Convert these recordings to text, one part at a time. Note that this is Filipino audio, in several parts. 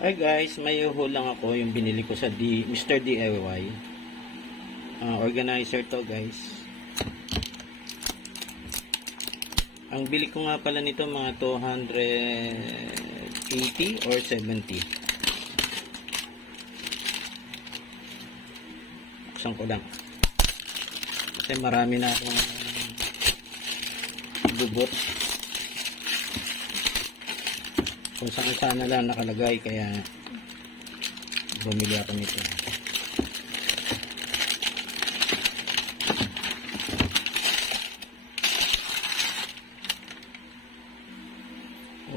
Hi guys, may uhol lang ako yung binili ko sa Mr. DIY. Organizer to guys. Ang bili ko nga pala nito mga 280 or 70. Buksan ko lang. Kasi marami na akong bubot. Kung saan sana lang nakalagay, kaya bumili ako nito.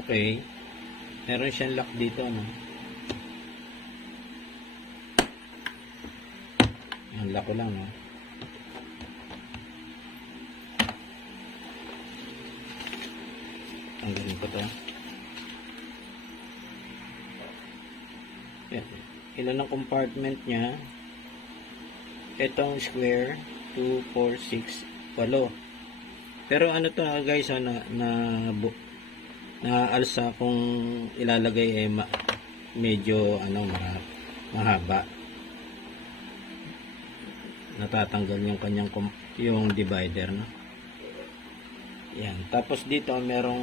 Okay, meron siyang lock dito, no? Ang lock ko lang, no? Tanggalin ko to. Yan. Ilan ang compartment niya? Itong square 2, 4, 6, 8. Pero ano to guys, alsa kung ilalagay medyo mahaba. Natatanggal yung kanyang yung divider, no? Yan. Tapos dito merong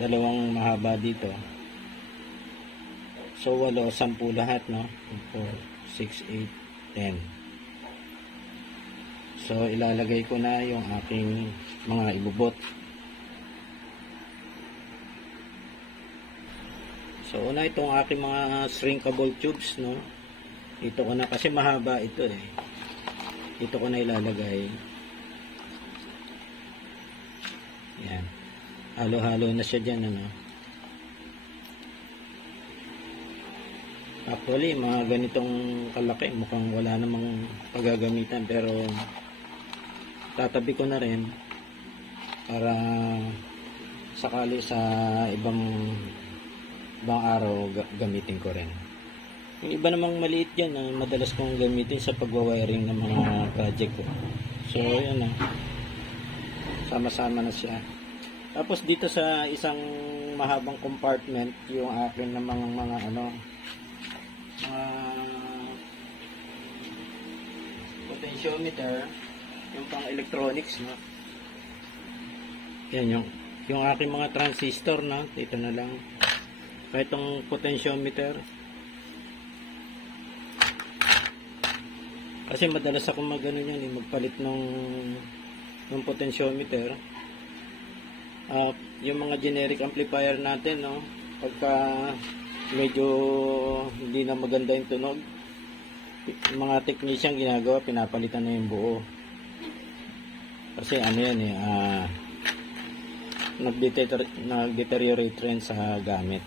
dalawang mahaba dito. So 8, 10 lahat, no? 4, 6, 8, 10. So ilalagay ko na yung aking mga ibubot. So una itong aking mga shrinkable tubes, no? Ito ko na kasi mahaba ito eh. Ito ko na ilalagay. Yan. Halo-halo na siya dyan, ano? Actually, mga ganitong kalaki, mukhang wala namang paggagamitan, pero tatabi ko na rin para sakali sa ibang araw gamitin ko rin. Yung iba namang maliit dyan, madalas kong gamitin sa pagwawiring ng mga project ko. So, yan na. Sama-sama na siya. Tapos dito sa isang mahabang compartment, yung akin ng mga potentiometer, yung pang electronics, no? Yan yung aking mga transistor, no? Dito na lang. Kahit itong potentiometer. Kasi madalas ako magpalit ng potentiometer. Yung mga generic amplifier natin, no? Pagka medyo hindi na maganda yung tunog, yung mga technician ginagawa, pinapalitan na yung buo. Kasi nag-deteriorate rin sa gamit.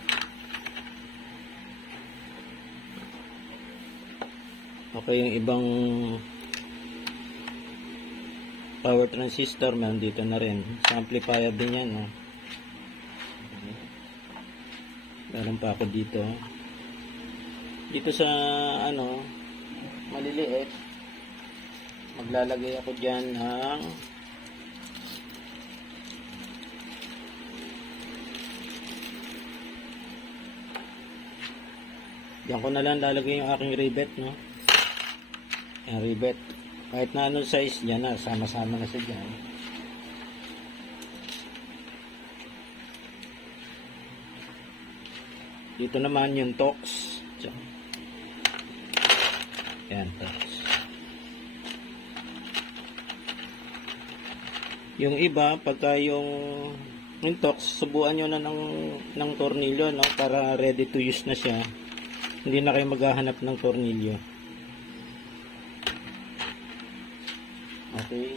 Okay, yung ibang power transistor, meron dito na rin. Sa amplifier din yan, no? Meron pa ako dito. Dito sa maliliit, maglalagay ako dyan ng diyan ko na lang lalagay yung aking rivet, no? Yung rivet, kahit na anong size dyan, sama-sama na siya dyan. Dito naman yung tox. Yan, tox. Yung iba, pagka yung tox, subuan nyo na ng tornilyo, no? Para ready to use na siya. Hindi na kayo maghahanap ng tornilyo. Okay.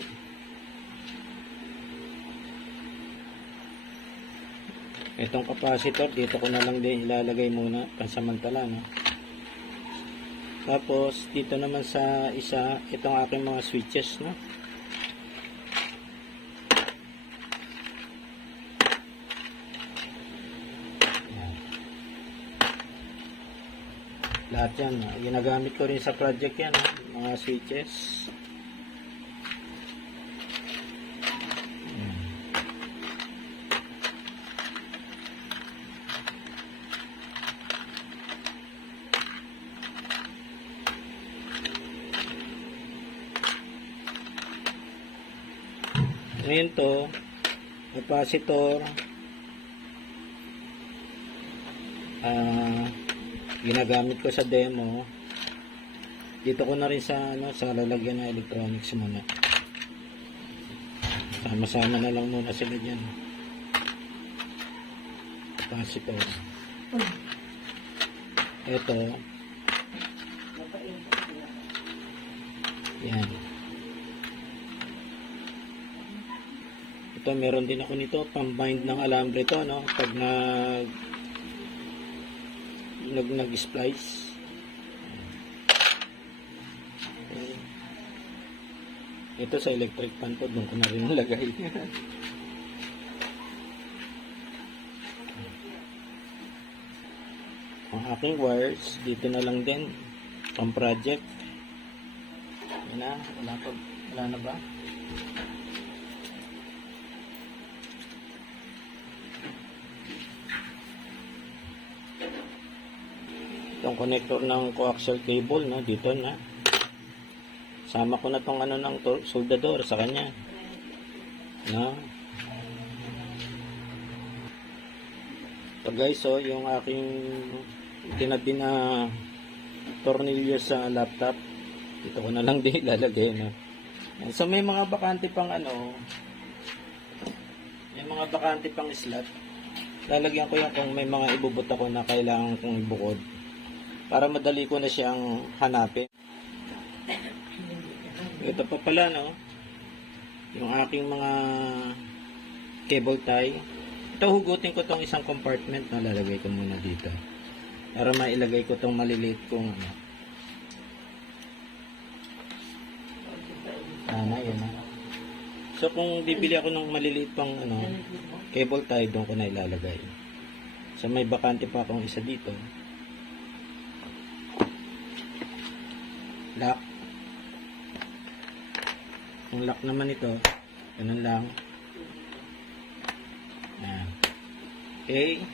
Itong capacitor, dito ko na lang din ilalagay muna pansamantala, no? Tapos dito naman sa isa, itong aking mga switches, no? Yan. Lahat yan, ginagamit ko rin sa project yan, no? Mga switches. Ngayon to, capacitor, ginagamit ko sa demo. Dito ko na rin sa sa lalagyan ng electronics muna. Sama-sama na lang muna sila dyan. Capacitor. Ito. Yan. Ito, meron din ako nito, pambind ng alambre to, no? Pag nag-splice. Ito sa electric pan to, doon ko na rin nalagay. Ang aking wires, dito na lang din, pang project. Yan na, wala na ba? Itong connector ng coaxial cable, no, dito na. Sama ko na tong ng soldador sa kanya. No? So guys, so yung aking tinabi na tornilyo sa laptop, dito ko na lang din ilalagay, no. So may mga bakante pang may mga bakante pang slot. Lalagyan ko yan kung may mga ibubot ako na kailangan kong ibukod para madali ko na siyang hanapin. Ito pa pala, no, yung aking mga cable tie. Ito, hugutin ko tong isang compartment na lalagay ko muna dito para mailagay ko tong maliliit kong yun na. So kung bibili ako ng maliliit pang cable tie, doon ko na ilalagay. So may bakante pa akong isa dito. Lock. Ang lock naman ito, ganun lang. Okay.